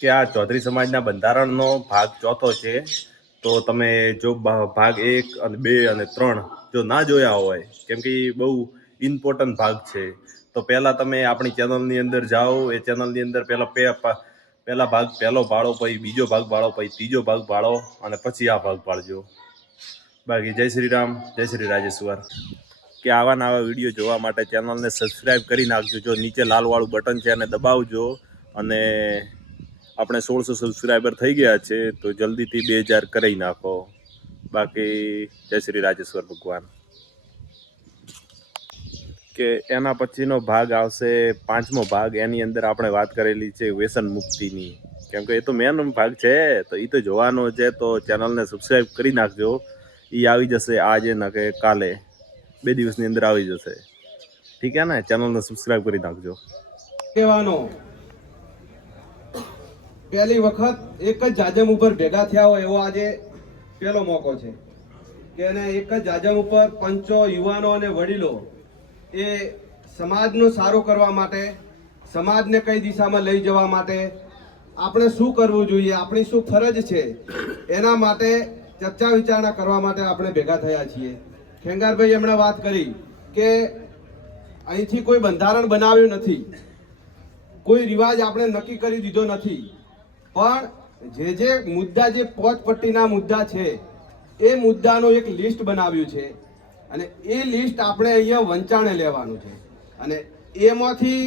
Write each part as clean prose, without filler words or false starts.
કે આ ચૌધરી સમાજના બંધારણનો ભાગ ચોથો છે. તો તમે જો ભાગ 1 અને 2 અને 3 જો ના જોયા હોય, કેમ કે એ બહુ ઇમ્પોર્ટન્ટ ભાગ છે, તો પહેલા તમે આપણી ચેનલની અંદર જાઓ. એ ચેનલની અંદર પહેલા ભાગ પહેલો ભાળો, પછી બીજો ભાગ ભાળો, પછી ત્રીજો ભાગ ભાળો અને પછી આ ભાગ ભાળજો. બાકી જય શ્રી રામ, જય શ્રી રાજેશ્વર. કે આવા નવા વિડીયો જોવા માટે ચેનલને સબસ્ક્રાઈબ કરી નાખજો. જો નીચે લાલવાળું બટન છે એને દબાવજો. અને આપણે 1600 સબસ્ક્રાઈબર થઈ ગયા છે, તો જલ્દીથી 2000 કરી નાખો. બાકી જય શ્રી રાજેશ્વર ભગવાન. કે એના પછીનો ભાગ આવશે 5મો ભાગ. એની અંદર આપણે વાત કરેલી છે વ્યસન મુક્તિની. કેમ કે એ તો મેન ભાગ છે, તો એ તો જોવાનો છે. તો ચેનલને સબસ્ક્રાઈબ કરી નાખજો. એ આવી જશે આજે ન કે કાલે, 2 દિવસની અંદર આવી જશે. ઠીક હે ને? ચેનલને સબસ્ક્રાઈબ કરી નાખજો. કહેવાનો પહેલી વખત એક જ જાજમ ઉપર ભેગા થયા હોય એવો આજે પહેલો મોકો છે કે એને એક જ જાજમ ઉપર પંચો, યુવાનો અને વડીલો એ સમાજનું સારું કરવા માટે, સમાજને કઈ દિશામાં લઈ જવા માટે, આપણે શું કરવું જોઈએ, આપણી શું ફરજ છે, એના માટે ચર્ચા વિચારણા કરવા માટે આપણે ભેગા થયા છીએ. ખેંગારભાઈ એમણે વાત કરી કે અહીંથી કોઈ બંધારણ બનાવ્યું નથી, કોઈ રિવાજ આપણે નક્કી કરી દીધો નથી, પણ જે મુદ્દા, જે પોચપટ્ટીના મુદ્દા છે એ મુદ્દાનું એક લિસ્ટ બનાવ્યું છે. અને એ લિસ્ટ આપણે અહીંયા વંચાણે લેવાનું છે. અને એમાંથી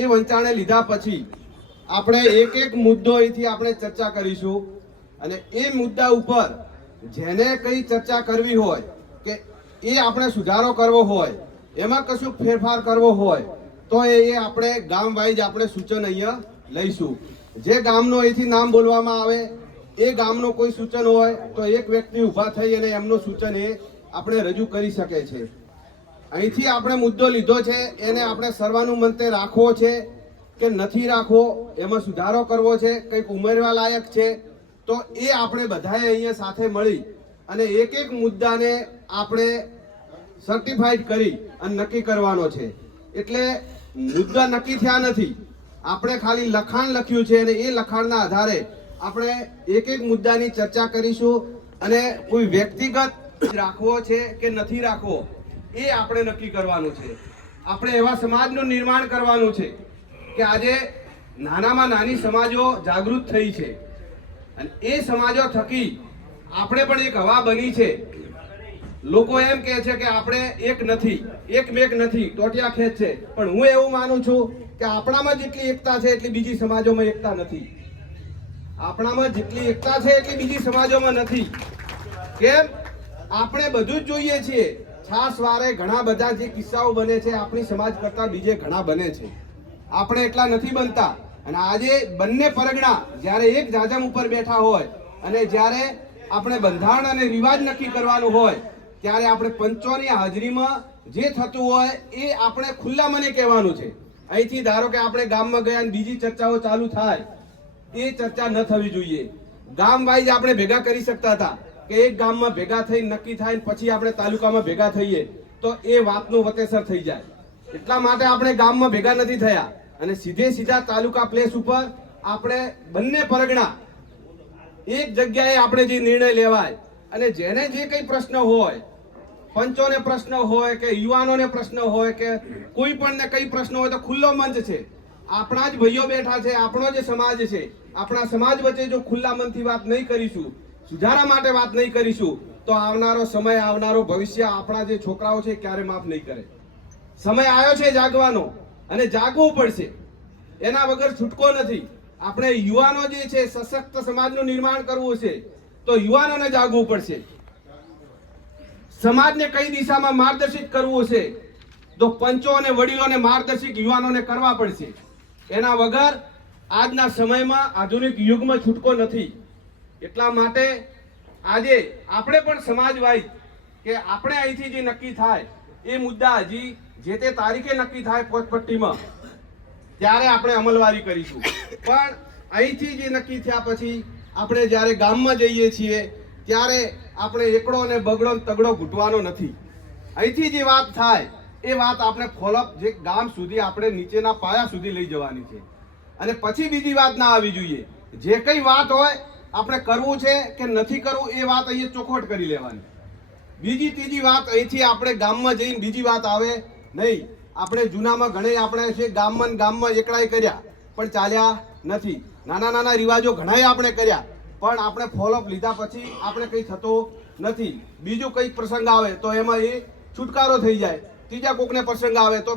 એ વંચાણે લીધા પછી આપણે એક એક મુદ્દો અહીંથી આપણે ચર્ચા કરીશું. અને એ મુદ્દા ઉપર જેને કઈ ચર્ચા કરવી હોય, કે એ આપણે સુધારો કરવો હોય, એમાં કશું ફેરફાર કરવો હોય, તો એ આપણે ગામ વાઇઝ આપણે સૂચન અહીંયા લઈશું. જે ગામનો અહીંથી નામ બોલવામાં આવે, એ ગામનો કોઈ સૂચન હોય તો એક વ્યક્તિ ઊભા થઈ અને એમનું સૂચન એ આપણે રજૂ કરી શકે છે. અહીંથી આપણે મુદ્દો લીધો છે, એને આપણે સર્વાનુમતે રાખવો છે કે નથી રાખવો, એમાં સુધારો કરવો છે, કંઈક ઉમેરવા લાયક છે, તો એ આપણે બધાએ અહીંયા સાથે મળી અને એક એક મુદ્દાને આપણે સર્ટિફાઈડ કરી અને નક્કી કરવાનો છે. એટલે મુદ્દા નક્કી થયા નથી, આપણે ખાલી લખાણ લખ્યું છે અને એ લખાણના આધારે આપણે એક એક મુદ્દાની ચર્ચા કરીશું. અને કોઈ વ્યક્તિગત રાખવો છે કે નથી રાખવો એ આપણે નક્કી કરવાનું છે. આપણે એવા સમાજનું નિર્માણ કરવાનું છે કે આજે નાનામાં નાની સમાજો જાગૃત થઈ છે અને એ સમાજો થકી આપણે પણ એક હવા બની છે. લોકો એમ કહે છે કે આપણે એક નથી, એકમેક નથી, ટોટિયા ખેંચ છે, પણ હું એવું માનું છું કે આપણામાં જેટલી એકતા છે એટલી બીજી સમાજોમાં એકતા નથી. આપણામાં જેટલી એકતા છે એટલી બીજી સમાજોમાં નથી. કેમ? આપણે બધું જ જોઈએ છીએ. છાસ વારે ઘણા બધા જે કિસ્સાઓ બને છે આપણી સમાજ કરતા બીજે ઘણા બને છે, આપણે એટલા નથી બનતા. અને આજે બંને પરગણા જ્યારે એક જાજમ ઉપર બેઠા હોય અને જ્યારે આપણે બંધારણ અને રિવાજ નક્કી કરવાનું હોય, ત્યારે આપણે પંચોની હાજરીમાં જે થતું હોય એ આપણે ખુલ્લા મને કહેવાનું છે. અહીંથી ધારો કે આપણે ગામમાં ગયા અને બીજી ચર્ચાઓ ચાલુ થાય, એ ચર્ચા ન થવી જોઈએ. ગામ વાઇઝ આપણે ભેગા કરી શકતા હતા કે એક ગામમાં ભેગા થઈ નક્કી થાય પછી આપણે તાલુકામાં ભેગા થઈએ તો એ વાતનું વતેસર થઈ જાય. એટલા માટે આપણે ગામમાં ભેગા નથી થયા અને સીધા તાલુકા પ્લેસ ઉપર આપણે બંને પરગણા એક જગ્યાએ આપણે જે નિર્ણય લેવાય અને જેને જે કઈ પ્રશ્ન હોય, પંચોને પ્રશ્ન હોય કે યુવાનોને પ્રશ્ન હોય કે કોઈ પણ ને કઈ પ્રશ્ન હોય, તો ખુલ્લો મંચ છે. આપણા જ ભાઈઓ બેઠા છે, આપણો જે સમાજ છે, આપણા સમાજ વચ્ચે જો ખુલ્લા મનથી વાત નહીં કરીશું, સુધારા માટે વાત નહીં કરીશું, તો આવનારો સમય, આવનારો ભવિષ્ય આપણા જે છોકરાઓ છે ક્યારે માફ નહીં કરે. સમય આવ્યો છે જાગવાનો અને જાગવું પડશે, એના વગર છૂટકો નથી. આપણે યુવાનો જે છે સશક્ત સમાજનું નિર્માણ કરવું છે તો યુવાનોને જાગવું પડશે. સમાજને કઈ દિશામાં માર્ગદર્શિત કરવું છે તો પંચો અને વડીલોને માર્ગદર્શિત યુવાનોને કરવા પડશે. એના વગર આજના સમયમાં, આધુનિક યુગમાં છૂટકો નથી. એટલા માટે આજે આપણે પણ સમાજવાઇઝ કે આપણે અહીંથી જે નક્કી થાય એ મુદ્દા હજી જે તે તારીખે નક્કી થાય પોચપટ્ટીમાં, ત્યારે આપણે અમલવારી કરીશું. પણ અહીંથી જે નક્કી થયા પછી આપણે જ્યારે ગામમાં જઈએ છીએ ત્યારે આપણે એકડો અને બગડો તગડો ઘૂંટવાનો નથી. અહીંથી જે વાત થાય એ વાત આપણે ફોલોઅપ જે ગામ સુધી, આપણે નીચેના પાયા સુધી લઈ જવાની છે. અને પછી બીજી વાત ના આવી જોઈએ. જે કઈ વાત હોય આપણે કરવું છે કે નથી કરવું એ વાત અહીંયા ચોખવટ કરી લેવાની. બીજી ત્રીજી વાત અહીંથી આપણે ગામમાં જઈને બીજી વાત આવે નહીં. આપણે જૂનામાં ઘણા આપણે છે ગામમાં એકલાય કર્યા પણ ચાલ્યા નથી. નાના નાના રિવાજો ઘણાય આપણે કર્યા પણ આપણે ફોલોઅપ લીધા પછી આપણે કંઈ થતો નથી. બીજું કંઈક પ્રસંગ આવે તો એમાં એ છુટકારો થઈ જાય. ત્રીજા કોકને પ્રસંગ આવે તો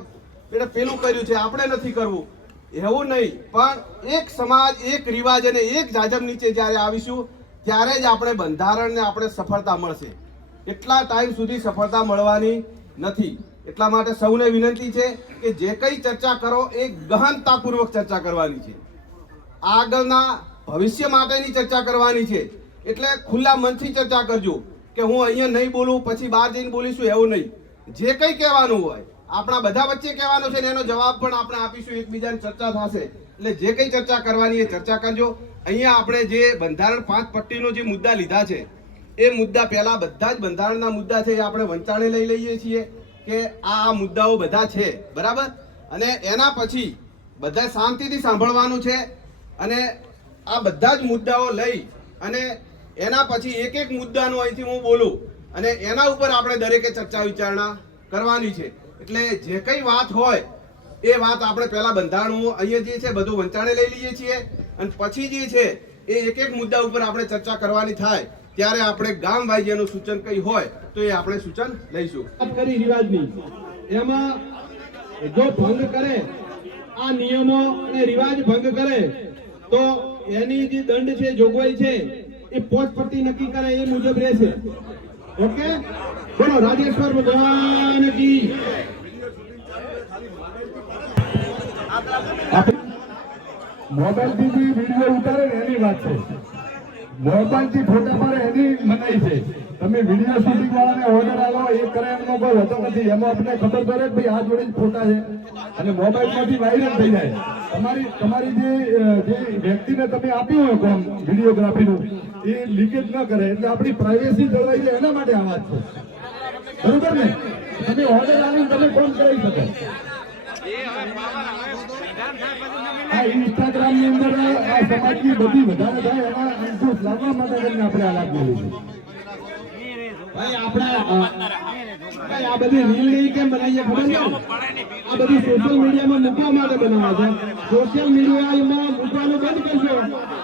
એટલે પેલું કર્યું છે આપણે નથી કરવું એવું નહીં. પણ એક સમાજ એક રિવાજ અને એક જાજમ નીચે જ્યારે આવીશું ત્યારે જ આપણે બંધારણને આપણે સફળતા મળશે. એટલા ટાઈમ સુધી સફળતા મળવાની નથી. એટલા માટે સૌને વિનંતી છે કે જે કંઈ ચર્ચા કરો એ ગહનતાપૂર્વક ચર્ચા કરવાની છે. આગળના ભવિષ્ય માટેની ચર્ચા કરવાની છે. એટલે ખુલ્લા મનથી ચર્ચા કરજો કે હું અહીંયા નહીં બોલું પછી બહાર જઈને બોલીશું એવું નહીં. જે કંઈ કહેવાનું હોય આપણા બધા વચ્ચે કહેવાનું છે ને એનો જવાબ પણ આપણે આપીશું. એકબીજાની ચર્ચા થશે. એટલે જે કંઈ ચર્ચા કરવાની એ ચર્ચા કરજો. અહીંયા આપણે જે બંધારણ 5 પટ્ટીનો જે મુદ્દા લીધા છે એ મુદ્દા પહેલા બધા જ બંધારણના મુદ્દા છે એ આપણે વંચાણે લઈ લઈએ છીએ કે આ મુદ્દાઓ બધા છે બરાબર. અને એના પછી બધા શાંતિથી સાંભળવાનું છે અને આ બધા જ મુદ્દાઓ લઈ અને એના પછી એક એક મુદ્દાનો અહીંથી હું બોલું અને એના ઉપર આપણે દરેકે ચર્ચા વિચારણા કરવાની છે. એટલે જે કઈ વાત હોય એ વાત આપણે પહેલા બંધારણ અહીંયા જે છે બધું વંચાણે લઈ લઈએ છીએ અને પછી જે છે એ એક એક મુદ્દા ઉપર આપણે ચર્ચા કરવાની થાય ત્યારે આપણે ગામ વાઇઝનું સૂચન કઈ હોય તો એ આપણે સૂચન લઈશું. વાત કરી રિવાજની એમાં જો ભંગ કરે આ નિયમો અને રિવાજ ભંગ કરે તો એની જે દંડ છે જોગવાઈ છે એ પોચપટ્ટી નક્કી કરે એ મુજબ રહેશે. ઓકે બોલો રાજેશ્વર ભગવાન કી. મોબાઈલ થી જે વિડીયો ઉતારે ને એની વાત છે. મોબાઈલ થી ફોટા પાડે એની મનાઈ છે. તમે વિડીયો શૂટિંગ વાળાને ઓર્ડર આલો એ કરે એમનો કોઈ હોતો નથી. એમાં આપણે ખબર પડે કે ભાઈ આ જોડે જ ફોટા છે અને મોબાઈલ માંથી વાયરલ થઈ જાય. તમારી જે વ્યક્તિને તમે આપ્યું હોય કામ વિડીયોગ્રાફીનું એ લીકેજ ન કરે એટલે આપણી પ્રાઇવેસી જળવાઈ જાય એના માટે આ વાત છે. બરોબર ને? તમે ઓર્ડર આવીને તમે કોણ કરી શકો. આ ઇન્સ્ટાગ્રામ ની અંદર આ સમાજની બધી વધારે થાય એના અંકુશ લાવવા માટે કરીને આપણે આ લાભ મળ્યું છે. ભાઈ આ બધી રીલ નહીં કેમ બનાવીએ ખબર છે? આ બધી સોશિયલ મીડિયામાં મૂકવા માટે બનાવે છે. સોશિયલ મીડિયામાં મૂકવાનું બંધ કરશો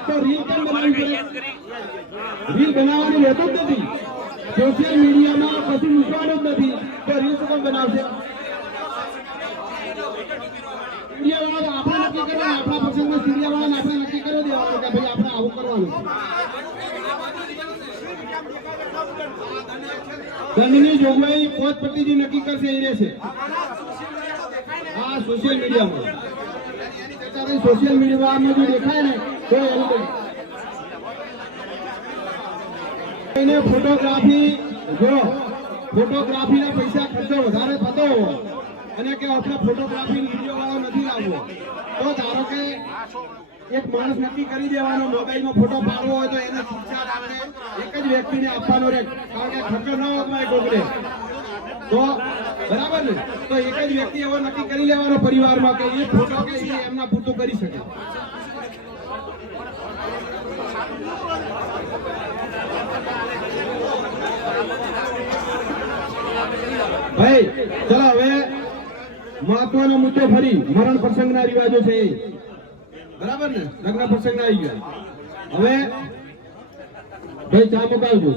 તો રીલ કેમ બનાવવી પડે? રીલ બનાવવાનું રહેતું જ નથી. સોશિયલ મીડિયામાં કશું મૂકવાનું જ નથી તો રીલ શું કેમ બનાવશે? મીડિયાવાળા આપણે નક્કી કરવાનું. આપણા પસંદમાં મીડિયાવાળાને આપણે નક્કી કરી દેવાનું કે ભાઈ આપણે આવું કરવાનું છે. દંડની જોગવાઈ પોચપટ્ટીથી નક્કી કરશે એ રહેશે. હા સોશિયલ મીડિયામાં સોશિયલ મીડિયામાં જો દેખાય ને તો એને ફોટોગ્રાફી જો ફોટોગ્રાફીના પૈસા ખર્ચો વધારે થતો હોય અને કે આપણે ફોટોગ્રાફી વિડીયો વાળો નથી લાવવો તો ધારો કે એક માણસ નક્કી કરી દેવાનો મોબાઈલમાં ફોટો પાડવો હોય તો એને શિક્ષા આપણે એક જ વ્યક્તિને આપવાનો રહે. કારણ કે ખર્ચો ન હોય કોકને તો બરાબર ને. તો એક જ વ્યક્તિ એવો નક્કી કરી લેવાનો પરિવારમાં કે એ ફોટો કે એ એમના પૂરતું કરી શકે. ભાઈ ચલો હવે મહત્વનો મુદ્દો ફરી મરણ પ્રસંગના રિવાજો છે બરાબર ને. લગ્ન પ્રસંગ આવી ગયા. હવે ભાઈ ચા મુકાવજો.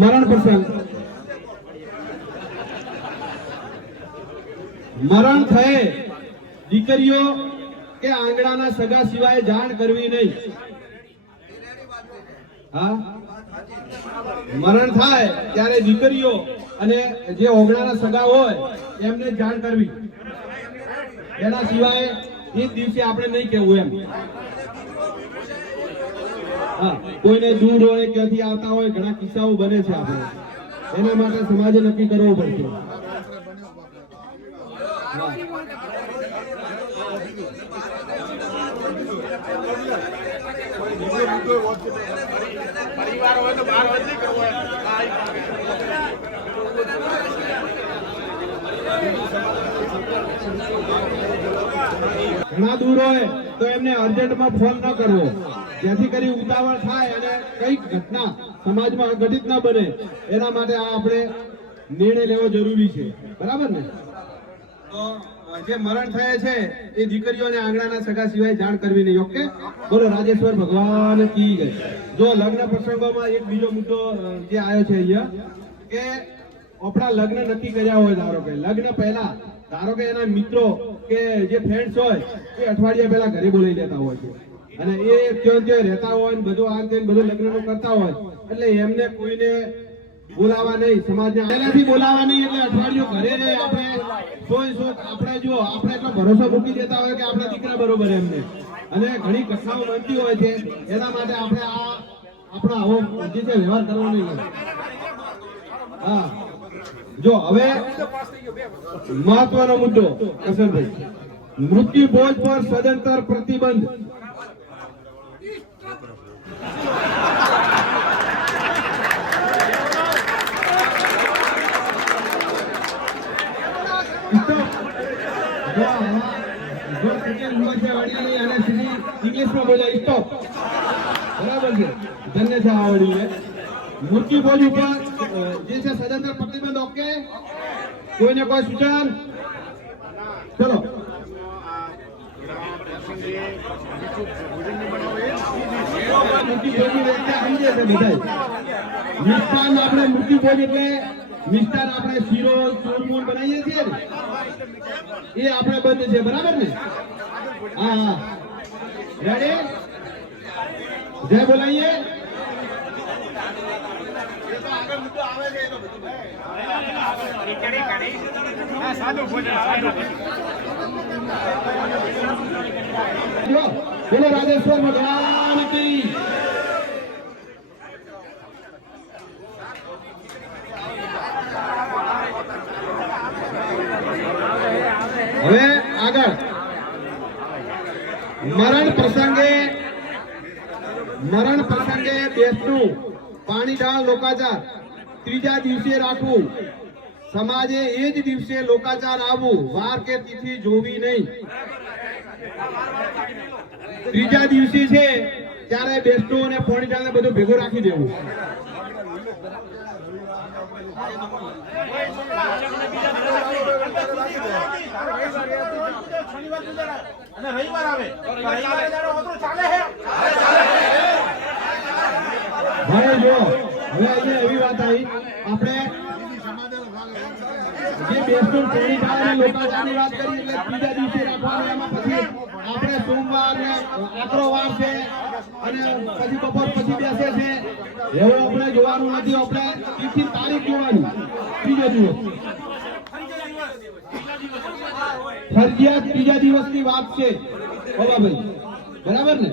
મરણ પ્રસંગ મરણ થયે દીકરીઓ કે આંગણાના સગા સિવાય જાણ કરવી નહીં. હા મરણ થાય ત્યારે દીકરીઓ અને જે ઓગણાના સગા હોય એમને જાણ કરવી. એના સિવાય એ દિવસે આપણે નહીં કહેવું એમ. હા કોઈને દૂર હોય ક્યાંથી આવતા હોય ઘણા કિસ્સાઓ બને છે આપણે એના માટે સમાજે નક્કી કરવું પડશે. ઘણા દૂર હોય તો એમને અર્જન્ટમાં ફોન ન કરવો, જેથી કરી ઉતાવળ થાય અને કઈક ઘટના સમાજમાં ઘટિત ન બને, એના માટે આ આપણે નિર્ણય લેવો જરૂરી છે, બરાબર ને? તો જે મરણ થયે છે એ દીકરીઓને આંગણાના સગા સિવાય જાણ કરવી નહીં. ઓકે, બોલો રાજેશ્વર ભગવાન કી જય. જો લગ્ન પ્રસંગોમાં એક બીજો મુદ્દો જે આવ્યો છે અહીંયા કે આપણા લગ્ન નક્કી કર્યા હોય, ધારો કે લગ્ન પહેલા ધારો કે એના મિત્રો કે જે ફ્રેન્ડ્સ હોય એ અઠવાડિયા પહેલા ઘરે બોલાવી લેતા હોય છે અને એ ત્યાં રહેતા હોય ને બધું આ તે બધું લગ્નનું કરતા હોય, એટલે એમને કોઈને બોલાવા નહીં, સમાજને પહેલાથી બોલાવા નહીં. એટલે અઠવાડિયું ઘરે રહે, આપણે આપણે જો આપણે એટલો ભરોસો મૂકી દેતા હોય કે આપણા દીકરા બરોબર એમને, અને ઘણી ઘટનાઓ બનતી હોય છે. એના માટે આપણે આ આપણો આવો જે છે વ્યવહાર કરવો નહીં. હા, જો હવે મહત્વનો મુદ્દો કસનભાઈ, મૃત્યુ ભોજ પર સદંતર પ્રતિબંધ. ઇંગ્લિશમાં બોલાય સ્ટોપ, બરાબર છે? ધન્ય છે આ વડીલે. મૃત્યુ ભોજ ઉપર જે છે સદંતર પ્રતિબંધ. ઓકે, કોઈને કોઈ સૂચન? ચલો, મિષ્ટાન આપણે મૃત્યુ ભોજ એટલે મિષ્ટાન આપણે શીરો ચૂરમું બનાવીએ છીએ ને, એ આપણે બંધ છે, બરાબર ને? હા હા, રેડી? જય બોલાઈએ. બોલો રાજેશ્વર ભગવાન કી. હવે આગળ મરણ પ્રસંગે બેસવું, પાણીદાન લોકાચાર ત્રીજા દિવસે રાખવું, સમાજે એ જ દિવસે લોકાચાર આવવું, વાર કે તિથિ જોવી નહીં. ત્રીજા દિવસે છે ત્યારે બેસતું અને પાણીદાન ને બધું ભેગું રાખી દેવું. રવિવાર આવે ચાલે હે. હવે જો હવે અહીંયા એવી વાત આવી, આપણે જે બેસતું પાણીદાન અને લોકાચારની વાત કરી એટલે ત્રીજા દિવસે રાખવાનું. એમાં પછી આપણે સોમવાર ને આકરો વાર છે અને પછી બપોર પછી બેસે છે, એવું આપણે જોવાનું નથી. આપણે તિથિ તારીખ જોવાની. ત્રીજો દિવસ ફરજિયાત ત્રીજા દિવસની વાત છે બાબાભાઈ, બરાબર ને?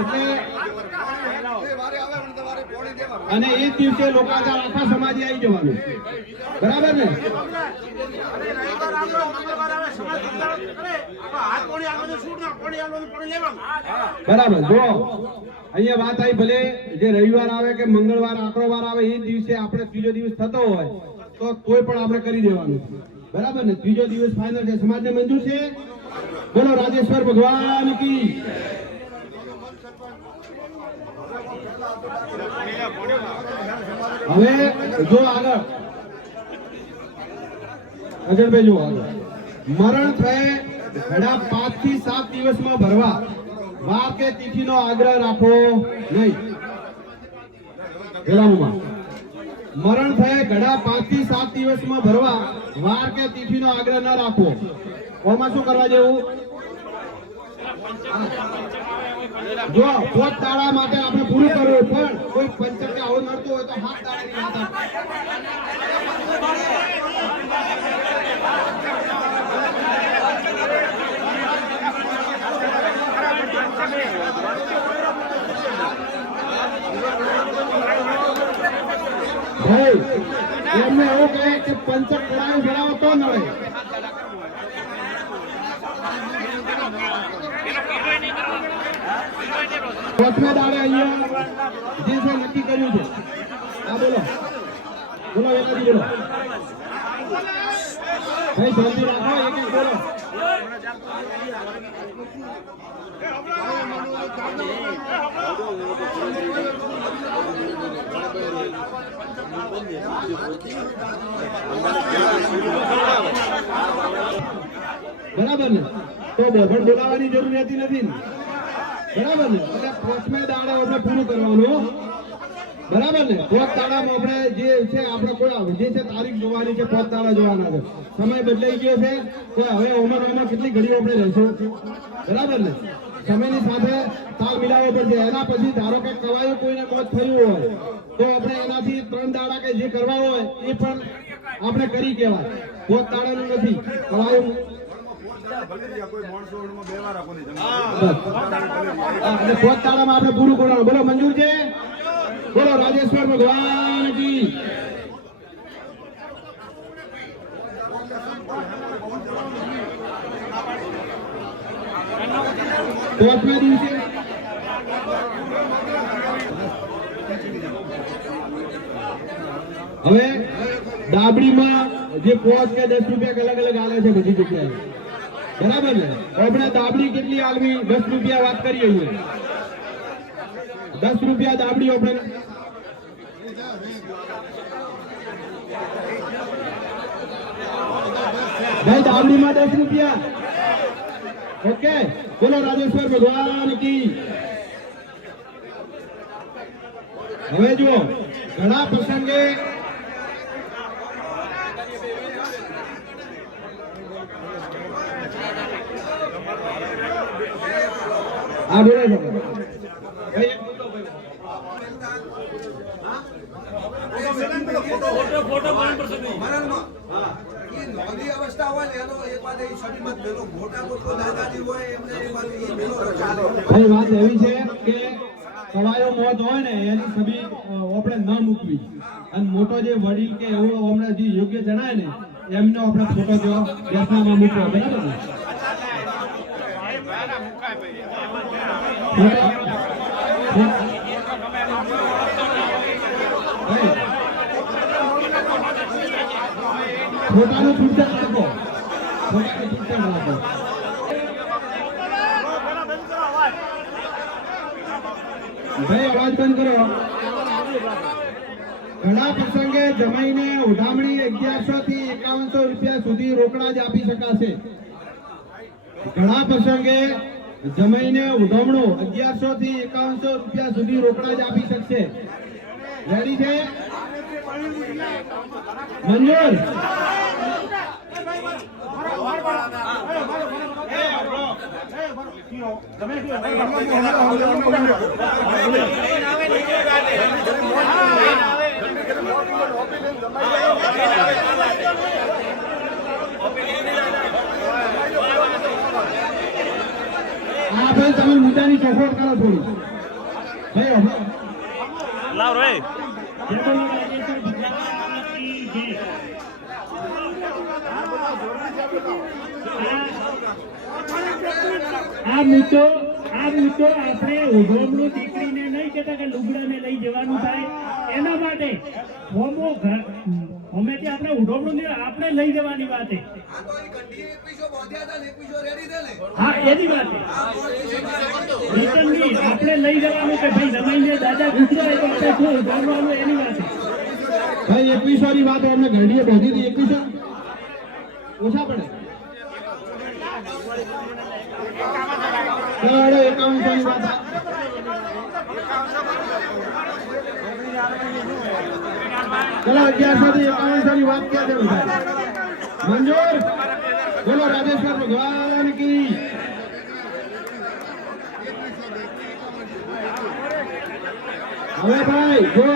એટલે અને એ દિવસે લોકાચાર આખા સમાજે આવી જવાનું, બરાબર ને? બરાબર. જો અહીંયા વાત આવી, ભલે જે રવિવાર આવે કે મંગળવાર આકરો વાર આવે, એ દિવસે આપણે ત્રીજો દિવસ થતો હોય તો કોઈ પણ આપણે કરી દેવાનું, બરાબર ને? ત્રીજો દિવસ ફાઇનલ છે, સમાજને મંજૂર છે. બોલો રાજેશ્વર ભગવાન કી. હવે જો આગળ અજયભાઈ જો આગળ, મરણ થયે ઘડા 5 થી 7 દિવસમાં ભરવા, વાર કે તિથિનો આગ્રહ રાખવો નહીં. મરણ થયે ઘડા 5 થી 7 દિવસમાં ભરવા, વાર કે તિથિનો આગ્રહ ન રાખવો. ઓમાં શું કરવા જેવું? જો 5 દાડા માટે આપણે પૂરું કરવું, પણ કોઈ પંચક આવો નડતો હોય તો 7 દાડાની વાત ભાઈ. એમને એવું કહે કે પંચક કરાયો ભરાવો તો નડે. ચોથા દાડે અહીંયા જે છે નક્કી કર્યું છે. હા બોલો બોલો, એકાદી બોલો ભાઈ, શાંતિ રાખો, એક બોલો. બરાબર ને? તો બોફડ બોલાવવાની જરૂર રહેતી નથી ને, બરાબર ને? એટલે પોચમે દાડે આપણે પૂરું કરવાનું, બરાબર ને? પોચ દાડામાં આપણે જે છે આપણે કોઈ જે છે તારીખ જોવાની છે, પોચ દાડા જોવાના છે. સમય બદલાઈ ગયો છે તો હવે ઓમાં કેટલી ઘડીઓ આપણે રહેશું, બરાબર ને? સમયની સાથે તાલ મિલાવવો પડશે. એના પછી ધારો કે કવાયું કોઈને મોત થયું હોય તો આપણે એનાથી 3 દાડા કે જે કરવા હોય એ પણ આપણે કરી કહેવાય. પોચ દાડાનું નથી કવાયું. એટલે પોચ દાડામાં આપણે પૂરું કરવાનું. બોલો મંજૂર છે? બોલો રાજેશ્વર ભગવાન કી. પોચના દિવસે હવે દાબડીમાં જે પોચ કે 10 રૂપિયા અલગ અલગ આલે છે બધી જગ્યાએ, બરાબર ને? આપણે દાબડી કેટલી આલવી? 10 રૂપિયા વાત કરીએ છીએ. 10 રૂપિયા દાબડી આપણે ભાઈ દાબડીમાં 10 રૂપિયા. ઓકે, બોલો રાજેશ્વર ભગવાન કી. હવે જુઓ, ઘણા પ્રસંગે હા બોલો છો ભાઈ. એક મુદ્દો નોંધી અવસ્થા હોય ને એનો એક વાત એ સડીમત મેલો મોટા મોટો દાદાજી હોય એમને એ વાત એ મેલો ચાલે. ભાઈ વાત એવી છે કે કવાયો મોત હોય ને એની છબી આપણે ન મૂકવી, અને મોટો જે વડીલ કે એવો અમને જે યોગ્ય જણાય ને એમનો આપણે ફોટો જો બેસનામાં મૂકવો, બરાબર ને? ફોટાનું છૂટછાટ રાખો, ફોટાનું છૂટછાટ રાખો. ભાઈ અવાજ બંધ કરો. ઘણા પ્રસંગે જમાઈને ઉઠામણી 1100 થી 5100 રૂપિયા સુધી રોકડા જ આપી શકાશે. ઘણા પ્રસંગે જમાઈને ઉઠામણું 1100 થી 5100 રૂપિયા સુધી રોકડા જ આપી શકશે. રેડી છે? મંજૂર? હા ભાઈ તમે મુદ્દાની ચોખવટ કરો થોડી. ભાઈ લાવ રે. આ મુદ્દો આપણે ઉઘોમણું દીકરીને નહીં કહેતા કે લુગડાને લઈ જવાનું થાય, એના માટે અમે ત્યાં આપણે ઉઘોમણું આપણે લઈ જવાની વાત છે. આ તો એ ઘંટી 2100 બોધ્યા હતા ને 2100 રેડી છે ને. હા એની વાત છે. રિટર્નની આપણે લઈ જવાનું કે ભાઈ જમાઈને દાદા ગુજરાય તો આપણે શું ઉઘોમણું એની વાત છે. ભાઈ 2100 ની વાત અમને ઘડીએ બોધી હતી. 2100 ઓછા પડે. ચલો 5100 ની વાત. ચલો 1100 થી 5100 ની વાત ક્યાં છે બધા? મંજૂર? બોલો રાજેશ્વર ભગવાન કી. હવે ભાઈ જો,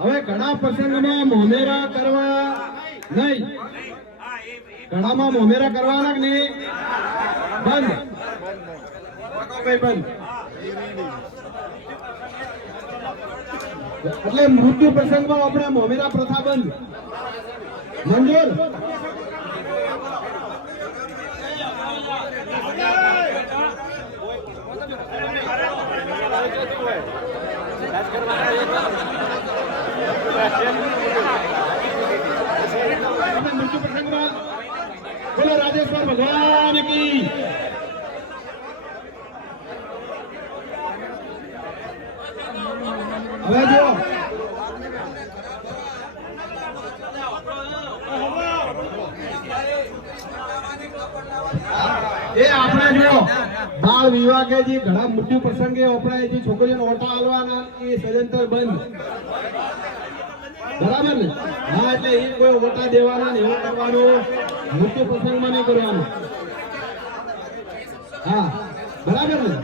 હવે ઘણા પ્રસંગમાં મોમેરા કરવા નહીં. ઘણામાં મોમેરા કરવાના કે નહીં? બંધ. બંધ. એટલે મૃત્યુ પ્રસંગમાં આપણે મોમેરા પ્રથા બંધ. મંજૂર? મૃત્યુ પ્રસંગમાં બોલો રાજેશ્વર ભગવાન કી. હવે જો એ આપણે જો બાળ વિવાહ કે જે ઘણા મૃત્યુ પ્રસંગે વપરાય જે છોકરીઓને ઓટા આલવાના એ સદંતર બંધ, બરાબર ને? હા, એટલે એ કોઈ ઓટા દેવાના ને એવું કરવાનું મૃત્યુ પ્રસંગમાં નહીં કરવાનું. હા, બરાબર ને?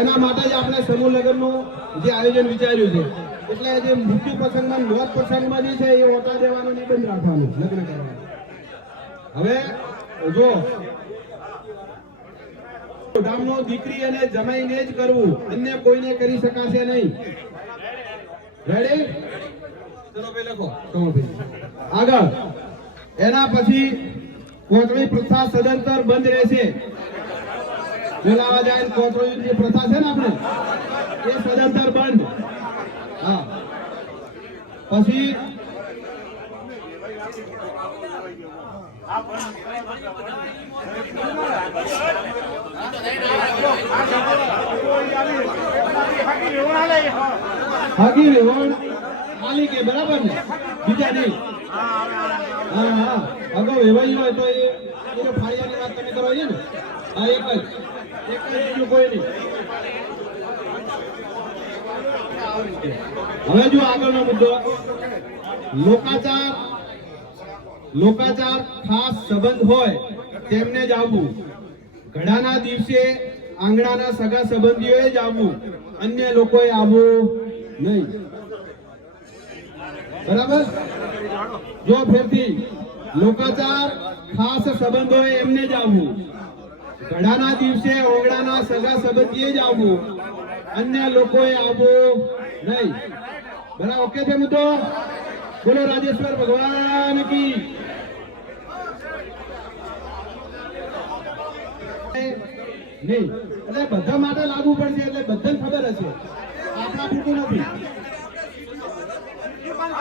એના માટે જ આપણે સમૂહ લગ્નનું જે આયોજન વિચાર્યું છે. એટલે જે મૃત્યુ પ્રસંગમાં મોત પ્રસંગમાં જે છે એ ઓટા દેવાનું નહીં, બંધ રાખવાનું, લગ્ન કરવાનું. હવે જો ગામનો દીકરી અને જમાઈને જ કરવું, અન્ય કોઈને કરી શકાશે નહીં. રેડી? ચલો ભાઈ લખો. આગળ એના પછી કોથળી પ્રથા સદંતર બંધ રહેશે. બોલાવા જાય કોથળી જે પ્રથા છે ને આપણે એ સદંતર બંધ. હા, પછી હાકી વેવણ માલી કે બરાબર ને, બીજા નહીં. હા હા, અગાઉ વેવાઈ હોય તો એ ફાળિયાની વાત તમે કરો છો ને? હા, એક જ બીજું કોઈ નહીં. હવે જો આગળનો મુદ્દો લોકાચાર ખાસ સંબંધ હોય તેમને જ આવવું. ઘડાના દિવસે આંગણાના સગા સંબંધીઓએ જ આવવું, અન્ય લોકોએ આવવું નહીં. બરાબર? જો ફેરથી લોકાચાર ખાસ સંબંધોએ એમને જ આવવું, ઘડાના દિવસે ઓગણાના સગા સંબંધીએ જ આવવું, અન્ય લોકોએ આવવું નહીં. બરાબર? ઓકે છે મુદ્દો? બોલો રાજેશ્વર ભગવાન કી. નહીં એટલે બધા માટે લાગુ પડશે, એટલે બધાને ખબર હશે, આપણા પૂરતું નથી.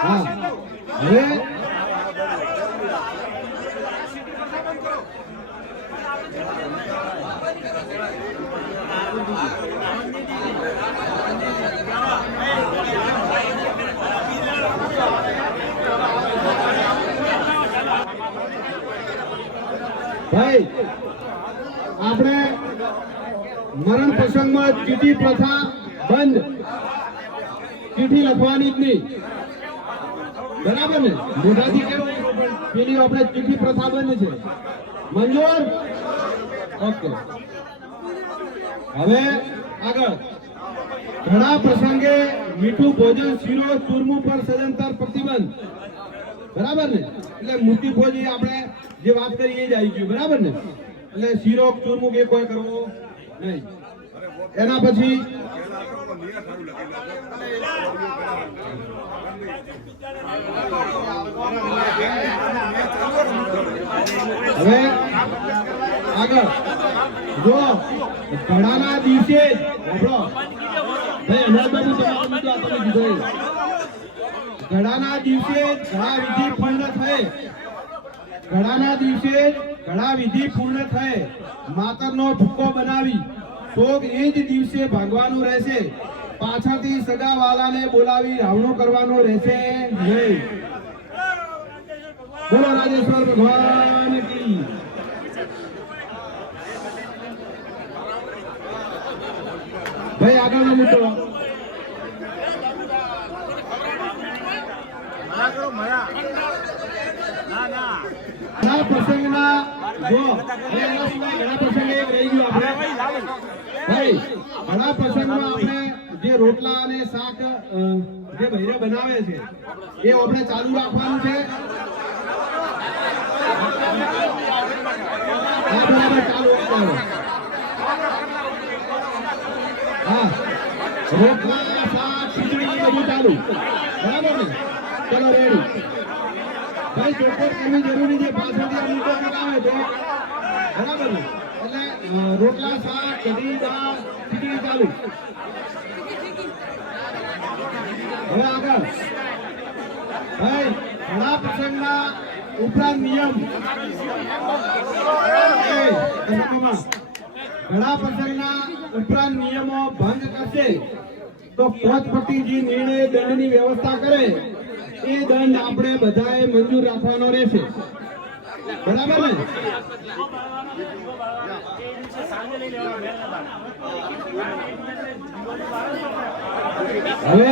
હા, હવે ભાઈ આપણે મરણ પ્રસંગમાં ચીઠી પ્રથા બંધ, ચીઠી લખવાની જ નહીં. બરાબર ને? મોઢાથી કેવું પેલી આપણે ચીઠી પ્રથા બંધ છે. મંજૂર? ઓકે. હવે આગળ ઘણા પ્રસંગે મીઠું ભોજન શીરો ચૂરમું પર સદંતર પ્રતિબંધ. બરાબર ને? એટલે મૂર્તિ ભોજ એ આપણે જે વાત કરી એ જ આવી ગયું. બરાબર ને? એટલે શીરો ચૂરમું કે કોઈ કરવો નહીં. એના પછી હવે આગળ જો ઘડાના દિવસે ઘડાના દિવસે ઘણા વિધિ પૂર્ણ થાય, ઘડાના દિવસે ઘણા વિધિ પૂર્ણ થાય, માતરનો ભૂકો બનાવી શોક એ જ દિવસે ભાગવાનું રહેશે. પાછળથી સગા વાલાને બોલાવી રાવણો કરવાનો રહેશે નહીં. બોલો રાજેશ્વર ભગવાન કી. ભાઈ આગળનો મુદ્દો ઘણા પ્રસંગના જો એના સિવાય ઘણા પ્રસંગે રહી ગયું આપણે ભાઈ. ઘણા પ્રસંગમાં આપણે જે રોટલા અને શાક જે બહેરે બનાવે છે એ આપણે ચાલુ રાખવાનું છે. હા, બરાબર, ચાલુ રાખવાનું. હા, રોટલા શાક ખીચડી બધું ચાલુ. બરાબર ને? ચલો રેડી. ભાઈ ચોખવટ કરવી જરૂરી છે, પાછળથી આ મુદ્દો આવે તો. બરાબર ને? એટલે રોટલા શાક કઢી દાળ ખીચડી ચાલુ. હવે આગળ ભાઈ ઘણા પ્રસંગના ઉપરાંત નિયમ ઘણા પ્રસંગના ઉપરાંત નિયમો ભંગ કરશે તો પોચપટ્ટી જે નિર્ણય દંડની વ્યવસ્થા કરે એ દંડ આપણે બધાએ મંજૂર રાખવાનો રહેશે. બરાબર ને? હવે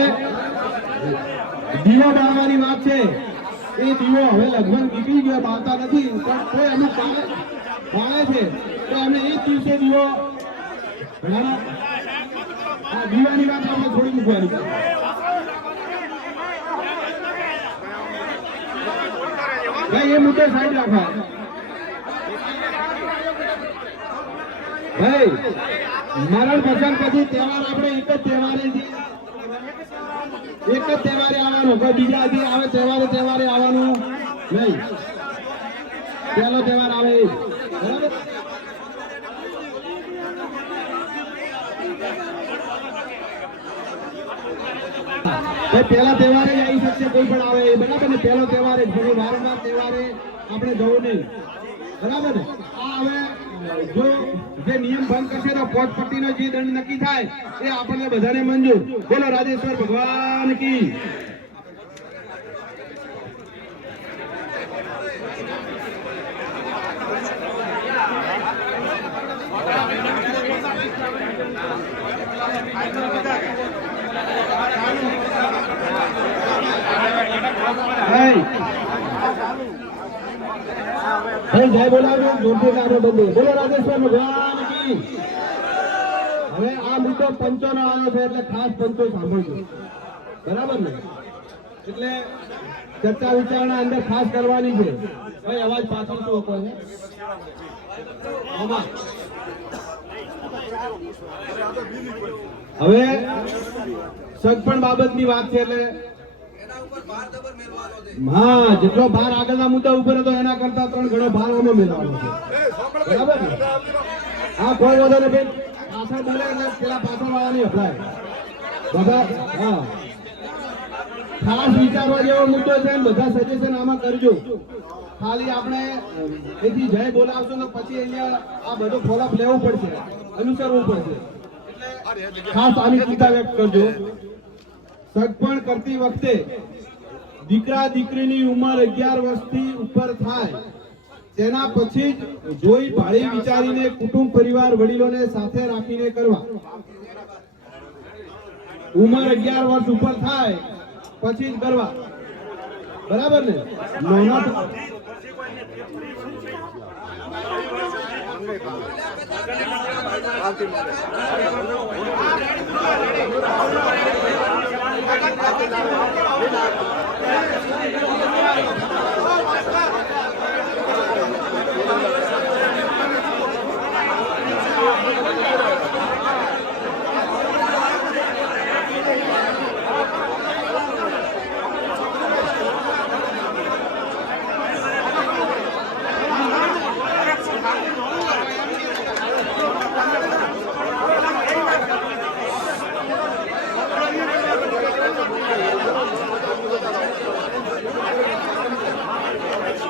દીવો બાળવાની વાત છે. એ દીવો હવે લગભગ નીકળી ગયો, બાળતા નથી, પણ કોઈ અમુક બાળે છે તો અમે એ જ દિવસે દીવો દીવાની વાત આપણે થોડી મૂકવાની. ભાઈ એ મુદ્દો સાઈડ રાખવા. ભાઈ મરણ પસંદ પછી તહેવાર આપણે એક જ તહેવારે આવવાનો, કોઈ બીજા હજી આવે તહેવારે આવવાનું નહીં. પહેલો તહેવાર આવે એ બરાબર. પહેલા તહેવારે જ આવી શકશે કોઈ પણ આવે એ બરાબર ને. પહેલો તહેવારે જ, વારંવાર તહેવારે આપણે જવું નહીં. બરાબર ને? આ હવે જો જે નિયમ ભંગ કરશે તો પોચપટ્ટીનો જે દંડ નક્કી થાય એ આપણને બધાને મંજૂર. બોલો રાજેશ્વર ભગવાન કી. જય બોલાવજો, જોરથી કાઢો બધું. બોલો રાજેશ્વર ભગવાન કી. હવે આ મુદ્દો પંચોનો આવ્યો છે એટલે ખાસ પંચો સાંભળજો. બરાબર ને? એટલે ચર્ચા વિચારણા અંદર ખાસ કરવાની છે. ભાઈ અવાજ પાછળ શું હતો છે? હવે સગપણ બાબતની વાત છે એટલે હા, જેટલો ભાર આગળના મુદ્દા ઉપર હતો એના કરતા 3 ગણો ભાર આમાં મેળવવાનો છે. બરાબર ને? હા, કોઈ વધુ નહીં. પાછળ બોલે એટલે પેલા પાછળ વાળાની અપલાય બધા. હા, ખાસ વિચારવા જેવો મુદ્દો છે. બધા સજેશન આમાં કરજો. ખાલી આપણે એથી જય બોલાવશો તો પછી અહીંયા આ બધું ફોલોઅપ લેવું પડશે, અનુસરવું પડશે. ખાસ આની ચિંતા વ્યક્ત કરજો. સગપણ કરતી વખતે દીકરા દીકરીની ઉંમર 11 વર્ષથી ઉપર થાય તેના પછી જ જોઈ ભાળી વિચારીને કુટુંબ પરિવાર વડીલોને સાથે રાખીને કરવા. ઉંમર 11 વર્ષ ઉપર થાય પછી જ કરવા. બરાબર ને? નાના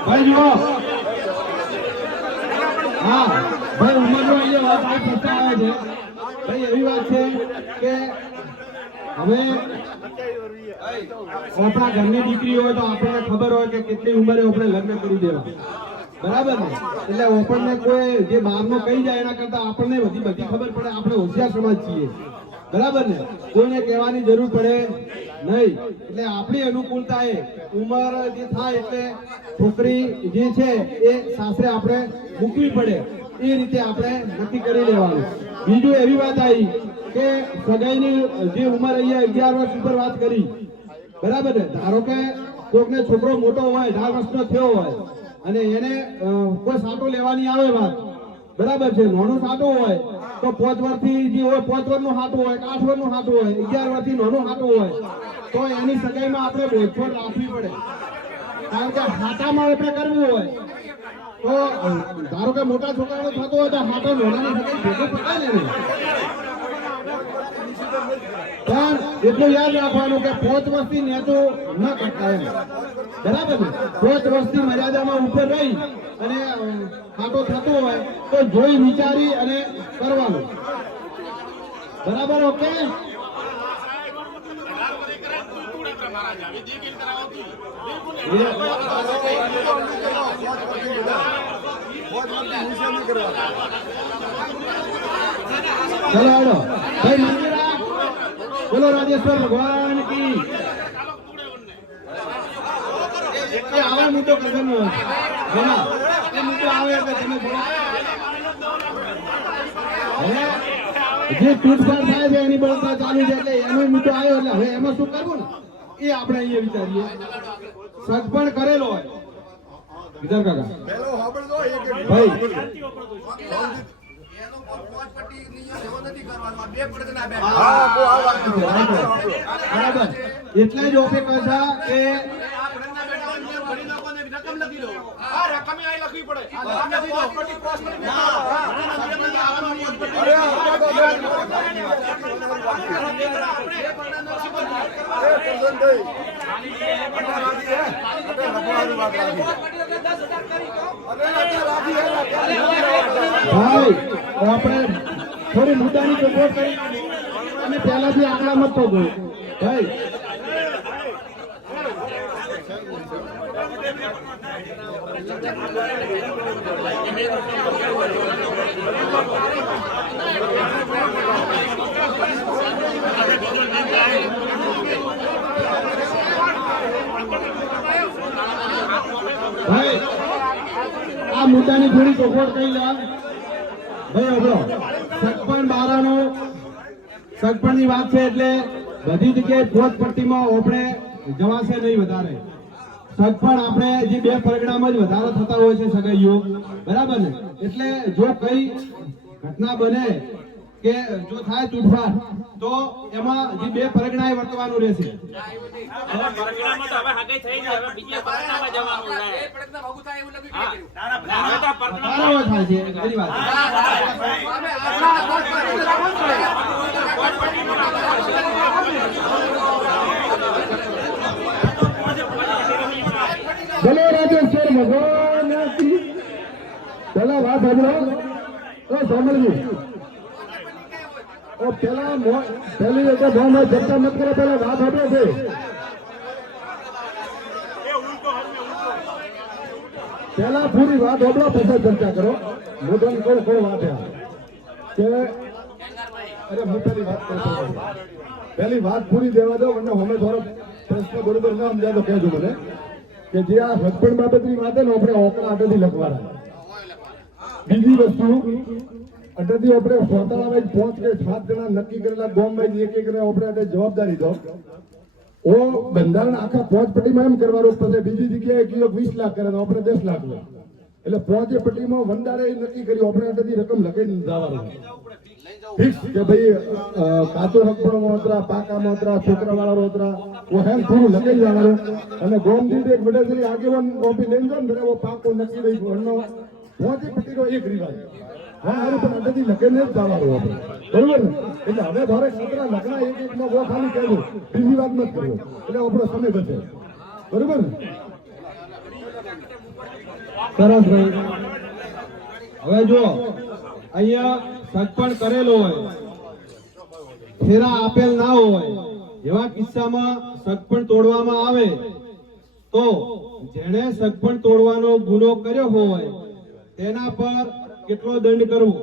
ભાઈ જુઓ. હા ભાઈ, ઉંમરનો અહીંયા વાત કરતા આવે છે. ભાઈ એવી વાત છે કે હવે આપણા ઘરની દીકરી હોય તો આપણને ખબર હોય કે કેટલી ઉંમરે આપણે લગ્ન કરી દેવા. બરાબર ને? એટલે આપણને કોઈ જે બહારનું કહી જાય એના કરતા આપણને બધી ખબર પડે. આપણે હોશિયાર સમાજ છીએ. બરાબર ને? કોઈને કહેવાની જરૂર પડે નહીં. એટલે આપણી અનુકૂળતાએ ઉંમર જે થાય એટલે છોકરી જે છે એ સાસરે આપણે મૂકવી પડે એ રીતે આપણે નક્કી કરી લેવાનું. બીજું એવી વાત આવી કે સગાઈની જે ઉંમર અહીંયા 11 વર્ષ ઉપર વાત કરી. બરાબર ને? ધારો કે કોઈકને છોકરો મોટો હોય, 18 વર્ષનો થયો હોય અને એને કોઈ સાટો લેવાની આવે વાત. બરાબર છે? નાનું સાટું હોય તો 5 વર્ષથી જે હોય 5 વર્ષનું સાટું હોય, 8 વર્ષનું સાટું હોય, 11 વર્ષથી નાનું સાટું હોય તો એની સગાઈમાં આપણે બોધછોડ રાખવી પડે. કારણ કે હાટામાં આપણે કરવું હોય તો ધારો કે મોટા છોકરાનો થતો હોય તો હાટો નાનાની સગાઈ ભેગું પડાય ને. પણ એટલું યાદ રાખવાનું કે 5 વર્ષથી નેતું ન કરતા એમ. બરાબર ને? 5 વર્ષથી મર્યાદામાં ઉપર રહી અને ખાતો થતો હોય તો જોઈ વિચારી અને કરવાનું. બરાબર? ઓકે. ચલો હાલો ભાઈ મંદિરા બોલો રાજેશ્વર ભગવાન કી એ આવા મુદ્દો કરવાનો હા એ મુદ્દો આવે એટલે તમે હવે જે તૂટફાટ થાય છે એની બળતા ચાલુ છે એટલે એનો મુદ્દો આવ્યો એટલે હવે એમાં શું કરવું ને એ આપણે અહીંયા વિચારીએ સગપણ કરેલો હોય વિચાર કાકા ભાઈ એનો પાંચ પટ્ટી નિયમ એવો નથી કરવાનો. આ બે પડતના બે. બરાબર એટલે જ ઓપે કહે છે કે આ પડતના બેટા નિયમ ભરી નાખો ને રકમ લખી દો. આ રકમ અહીં લખવી પડે. આ રકમ લખી દો. પટ્ટી ક્રોસ કરી દો. હા આવવાનો નિયમ પટ્ટી. ભાઈ આપણે થોડી મુદ્દાની સપોર્ટ કરી અને પહેલાથી આંકડા મત તો ગયો ભાઈ ભાઈ આ મુદ્દાની થોડી સપોર્ટ કરી લે ભાઈ અબળો સગપણ બારાનો સગપણની વાત છે એટલે બધી જગ્યાએ પોતપટ્ટીમાં આપણે જવાશે નહીં વધારે સગપણ આપણે જે બે પરગણામાં જ વધારો થતા હોય છે સગાઈઓ બરાબર ને એટલે જો કઈ ઘટના બને કે જો થાય તૂટફાટ તો એમાં જે બે પરગણાએ વર્તવાનું રહેશે બરાબર થાય છે એની વાત બોલો રાજેશ્વર ભગવાન કી પેલા વાત સાંભળો ઓ સાંભળજી ઓ પેલા પહેલી વખત ભાવમાં ચર્ચા મત કરો પેલા વાત સાંભળો છે પેલા પૂરી વાત સાંભળો પછી ચર્ચા કરો હું તમને કહું કોઈ વાત કે અરે હું પેલી વાત કરતો પહેલી વાત પૂરી દેવા દો મને અમે થોડો પ્રશ્ન બરોબર ના સમજાય તો કહેજો મને કે જે આ સગપણ બાબતની વાત છે ને આપણે ઓકળા અડધી લખવાના બીજી વસ્તુ અડધી આપણે સોતાળામાં 5 કે 7 જણા નક્કી કરેલા ગામમાં એક એક ને આપણે જવાબદારી દો ઓ બંધારણ આખા 5 પટ્ટીમાં એમ કરવાનું પછી બીજી જગ્યાએ કિલો 20 લાખ કરે આપણે 10 લાખ લે એટલે 5 પટ્ટીમાં વંડારે નક્કી કર્યું આપણે અડધી રકમ લખીને જવાનું ફિક્સ કે ભાઈ કાચો રકમનો મોતરા પાકા મોતરા છોકરાવાળા મોતરા ઓ હેમ પૂરું લખી જવાનું અને ગોમ દીધી એક વડેસરી આગેવાન કોપી લઈને જાવ ને वो પાકો નક્કી દઈ ઘરનો 5 પટ્ટીનો એક રિવાજ હા હારું પણ અડધી લખીને જ જવાનું આપણે બરોબર ને એટલે હવે ધારે સતરા લખના એક એક માં ખાલી કહેવું બીજી વાત મત કરવો એટલે આપણો સમય બચે બરોબર ને સરસ ભાઈ હવે જો અહીંયા સગપણ કરેલો હોય ફેરા આપેલ ના હોય એવા કિસ્સામાં સગપણ તોડવામાં આવે તો જેણે સગપણ તોડવાનો ગુનો કર્યો હોય તેના પર કેટલો દંડ કરવો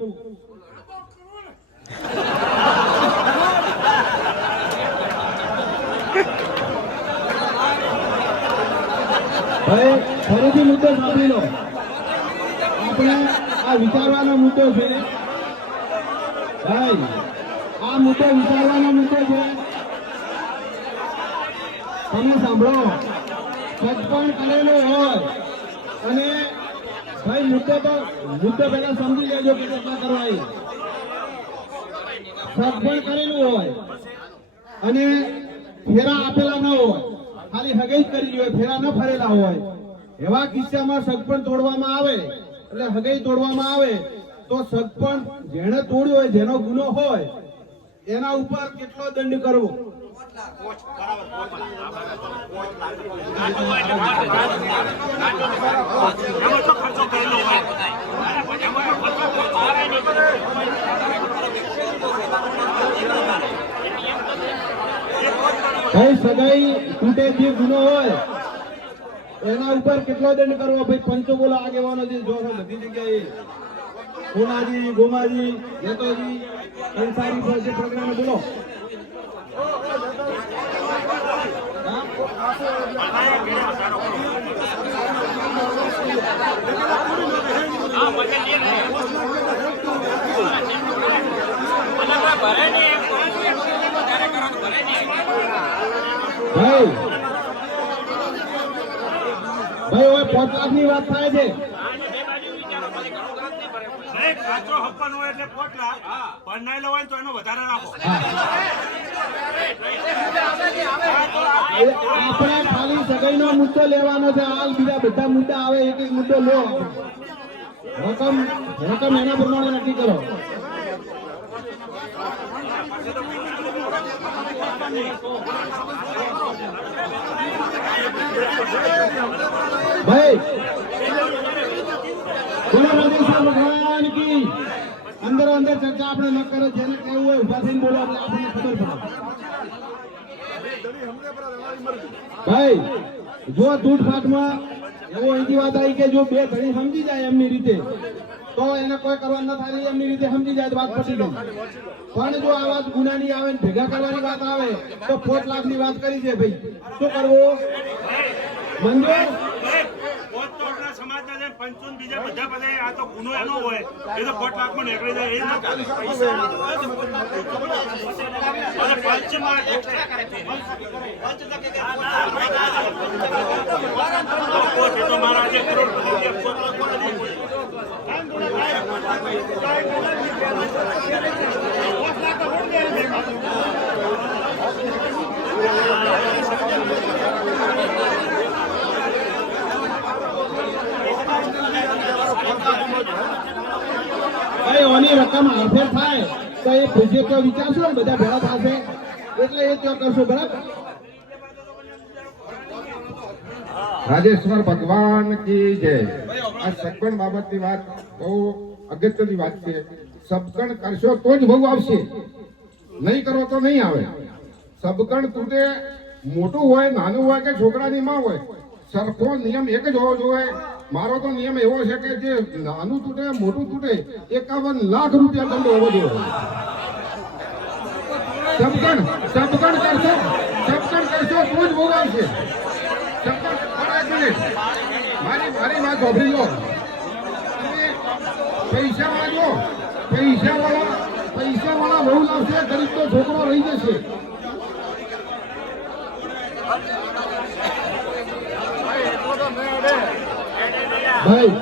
ભાઈ ફરીથી મુદ્દો સાંભળી લો આપણે આ વિચારવાનો મુદ્દો છે ભાઈ આ મુદ્દો વિચારવાનો મુદ્દો છે તમે સાંભળો સગપણ કરેલો હોય અને ભાઈ મુદ્દો પહેલા સમજી લેજો કે કેટલા કરવાય સગપણ કરેલું હોય અને ફેરા આપેલા ન હોય ખાલી હગાઈ કરેલી હોય ફેરા ન ફરેલા હોય એવા કિસ્સામાં સગપણ તોડવામાં આવે એટલે હગાઈ તોડવામાં આવે તો સગપણ જેણે તોડ્યો હોય જેનો ગુનો હોય એના ઉપર કેટલો દંડ કરવો ભાઈ સગાઈ તૂટે જે ગુનો હોય એના ઉપર કેટલો દંડ કરવો ભાઈ? પંચો બોલો આગેવાનો જે જો છો બધી જગ્યાએ સોનાજી, ગોમાજી, નેતોજી, અંસારી પર જે પ્રોગ્રામ બોલો. ભાઈ હવે 5 લાખની વાત થાય છે. કાચો હપ્પાનો હોય એટલે પોટલા પરણાયેલો હોય ને તો એનો વધારે રાખો. આપણે ખાલી સગાઈનો મુદ્દો લેવાનો છે. હાલ બીજા બધા મુદ્દા આવે એક એક મુદ્દો લો. રકમ એના પ્રમાણે નક્કી કરો. ભાઈ બોલો રાધેશ્યામ ભગવાન કી. અંદર અંદર ચર્ચા આપણે ન કરો. જેને કહેવું હોય ઉભા થઈને બોલો એટલે આપણને ખબર પડે. ભાઈ જો તૂટફાટમાં એવો અહીંથી વાત આવી કે જો બે ઘડી સમજી જાય એમની રીતે તો એને કોઈ કરવા ન થાય. એમની રીતે સમજી જાય તો વાત પતી ગઈ. પણ જો આ વાત ગુનાની આવે ને ભેગા કરવાની વાત આવે તો 5 લાખની વાત કરી છે ભાઈ. શું કરવું? મંજૂર? સમાજના જેમ પંચોન બીજા બધા બધે આ તો ગુનો એનો હોય એ તો 5 લાખમાં નીકળી જાય એ ના ચાલે. અને પંચમાં તો મારા જે કરોડપતિ ભાઈ ઓની રકમ હારફેર થાય તો એ પ્રોજેક્ટ વિચારશો ને બધા ભેળા થશે એટલે એ ત્યાં કરશો. બરાબર? રાજેશ્વર ભગવાન કી જય. આ સગવડ બાબતની વાત બહુ અગત્યની વાત છે. સબકણ કરશો તો જ ભોગ આવશે, નહીં કરો તો નહીં આવે. સબકણ તૂટે, મોટું હોય નાનું હોય કે છોકરાની માં હોય, સરખો નિયમ એક જ હોવો જોઈએ. મારો તો નિયમ એવો છે કે જે નાનું તૂટે મોટું તૂટે 51 લાખ રૂપિયા દંડ હોવો જોઈએ. સબકણ કરશો તો જ ભોગ આવશે. મારી વાત સાંભળી લો. પૈસા માંગો, પૈસા વાળા બહુ લાવશે, ગરીબ તો છોકરો રહી જશે. ભાઈ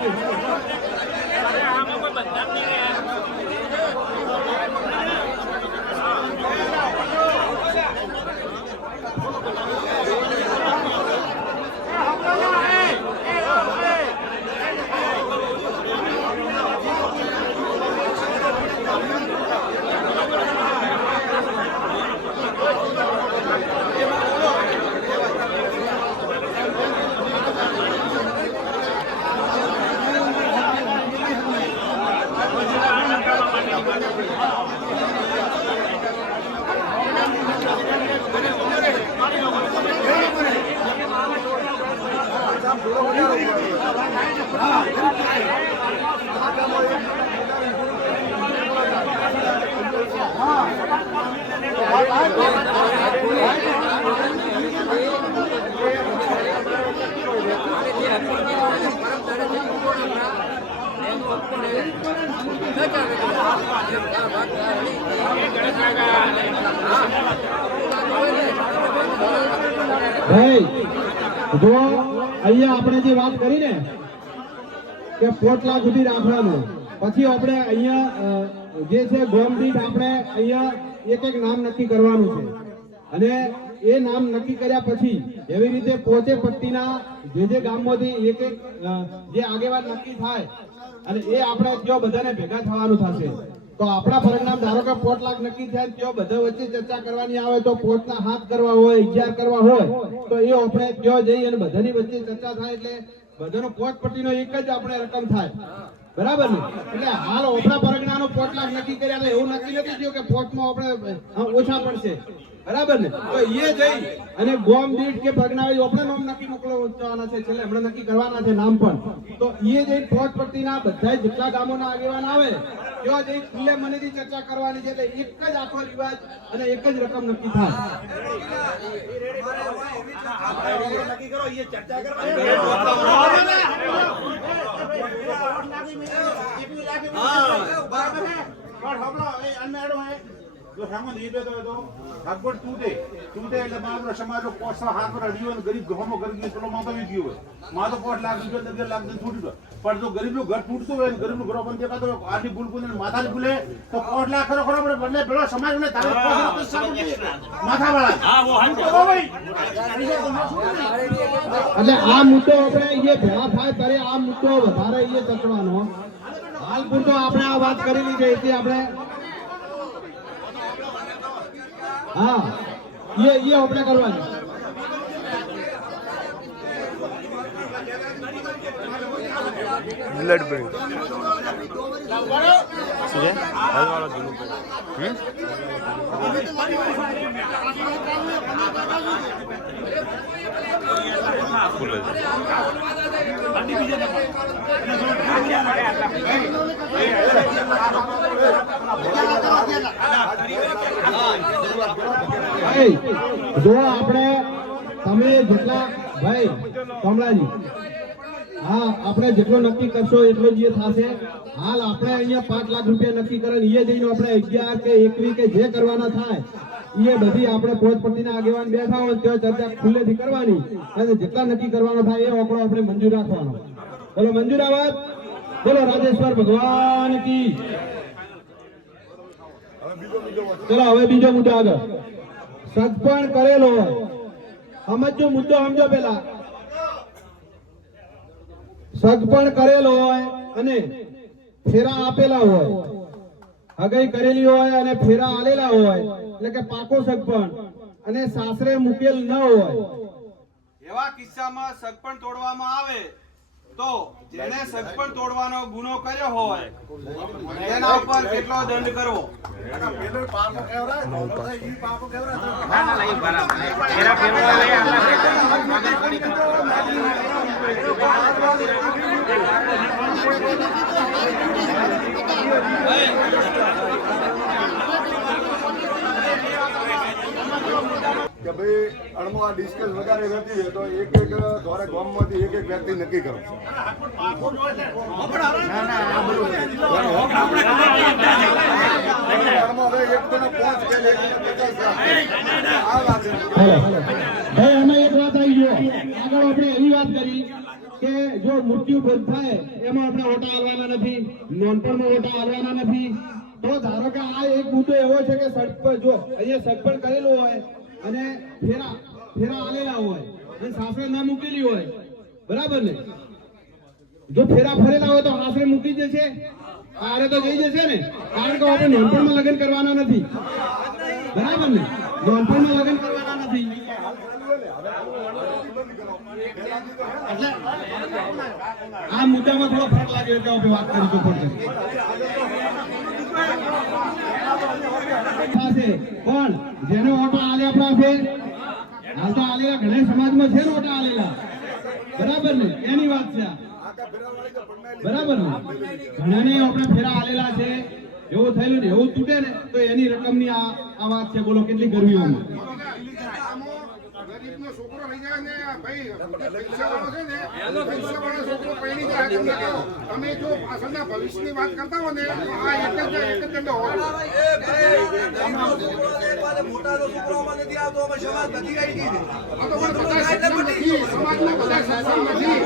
જો અહીંયા આપણે જે વાત કરી ને કે 5 લાખ સુધી રાખવાનું, પછી આપણે અહીંયા જે છે ગોમ દીઠ આપણે અહીંયા એક નામ નક્કી કરવાનું છે અને એ નામ નક્કી કર્યા પછી એવી રીતે પોતે પટ્ટીના જે ગામમાંથી એક જે આગેવાન નક્કી થાય અને એ આપણે જો બધાને ભેગા થવાનું થશે. તો આપણા પરિણામ ધારો કે 5 લાખ નક્કી થાય તો બધા વચ્ચે ચર્ચા કરવાની આવે તો 5 ના 7 કરવા હોય 11 કરવા હોય તો એ આપણે ત્યાં જઈ અને બધાની વચ્ચે ચર્ચા થાય એટલે બધાનો 5 પટ્ટીનો એક જ આપણે રકમ થાય. બરાબર ને? એટલે હાલ આપણા પરગણાનો 5 લાખ નક્કી કર્યા એટલે એવું નક્કી નથી થયું કે 5 માં આપણે ઓછા પડશે. બરાબર ને? તો એ જઈ અને ગોમ દીઠ કે ભગનાવી આપણે નામ નક્કી મોકલવાના છે, છેલ્લે હમણાં નક્કી કરવાના છે નામ પણ. તો એ જઈ પોતપટ્ટીના બધા જેટલા ગામોના આગેવાન આવે તેઓ જઈ ખુલ્લે મનેથી ચર્ચા કરવાની છે. એટલે એક જ આખો રિવાજ અને એક જ રકમ નક્કી થાય. નક્કી કરો એ ચર્ચા કરવા जो सामान ये तो हकबट टूटे એટલે બાપનો સમાજો પોસા હાથ રડ્યો અને ગરીબ ઘઉંમાં ગરીબ પેલો માતો વી ગયો હોય માતો 5 લાખ રૂપિયા 10 લાખ દે છૂટી ગયો પણ જો ગરીબનું ઘર તૂટતું હોય ગરીબનું ઘર બંધ દેખાતો હોય આથી બુલબુલ ને માથાની ભૂલે તો 5 લાખ ખરો ખરો આપણે બંને પેલો સમાજને તારે માથાવાળા હા વો હંતો ભાઈ એટલે આ મુદ્દો આપણે એ ભેળા થાય ત્યારે આ મુદ્દો વધારે એ ચર્ચવાનો. હાલ પૂરતો આપણે આ વાત કરેલી છે એટલે આપણે હા એ આપણે કરવાની. જો આપણે તમે જેટલા ભાઈ કમલાજી હા આપણે જેટલો નક્કી કરશો એટલો જ એ થશે. હાલ આપણે અહીંયા 5 લાખ રૂપિયા નક્કી કરે એ જઈને આપણે 11 કે 21 કે જે કરવાના થાય એ બધી આપણે પોતપટ્ટીના આગેવાન બેઠા હોય ત્યાં ચર્ચા ખુલ્લેથી કરવાની અને જેટલા નક્કી કરવાનો થાય એ આંકડો આપણે મંજૂર રાખવાનો. બોલો મંજૂરાબાદ, બોલો રાજેશ્વર ભગવાન કી. ચલો હવે બીજો મુદ્દો આગળ. સગપણ કરેલો હોય સમજો મુદ્દો સમજો પેલા. સગપણ કરેલો હોય અને ફેરા આપેલા હોય, હગાઈ કરેલી હોય અને ફેરા આલેલા હોય એટલે કે પાકો સગપણ અને સાસરે મૂકેલ ન હોય એવા કિસ્સામાં સગપણ તોડવામાં આવે તો જેને સગપણ તોડવાનો ગુનો કર્યો હોય તેના ઉપર કેટલો દંડ કરવો? કે ભાઈ અણમો આ ડિસ્કસ વધારે રહેતી હોય તો એક દ્વારા ગામમાંથી એક વ્યક્તિ નક્કી કરો. ભાઈ અમે એક વાત આવી ગયો આગળ આપણે એવી વાત કરી કે જો મૃત્યુ બંધ થાય એમાં આપણે ઓટા આલવાના નથી, નોનપણમાં ઓટા આલવાના નથી. તો ધારો કે આ એક મુદ્દો એવો છે કે સગપણ જો અહીંયા સગપણ કરેલું હોય અને ફેરા આલેલા હોય અને સાસરે ના મૂકેલી હોય બરાબર ને? જો ફેરા ફરેલા હોય તો સાસરે મૂકી જશે, આરે તો જઈ જશે ને, કારણ કે આપણે નોનપણમાં લગ્ન કરવાના નથી બરાબર ને? નોનપણમાં લગ્ન કરવાના નથી એટલે આ મુદ્દામાં થોડો ફરક લાગ્યો એટલે આપણે વાત કરીશું પણ જેનો ઓટો આલ્યા પાસે હાલ તો આલેલા ઘણા સમાજમાં છે ને ઓટા આલેલા બરાબર ને? એની વાત છે બરાબર ને? ઘણાને આપણે ફેરા આલેલા છે એવું થયેલું ને એવું તૂટે ને તો એની રકમની આ વાત છે. બોલો કેટલી ગરમીઓમાં ગરીબનો છોકરો લઈ જાય ને ભાઈ પૈસાવાળો છે ને પૈસાવાળો છોકરો પહેરી જાય તમે જો પાછળના ભવિષ્યની વાત કરતા હો ને આ એક જ દંડ હોય. મોટા છોકરાઓમાં નથી આવતો અમે સમાજ નથી આવી ગઈ સમાજના બધા સક્ષમ નથી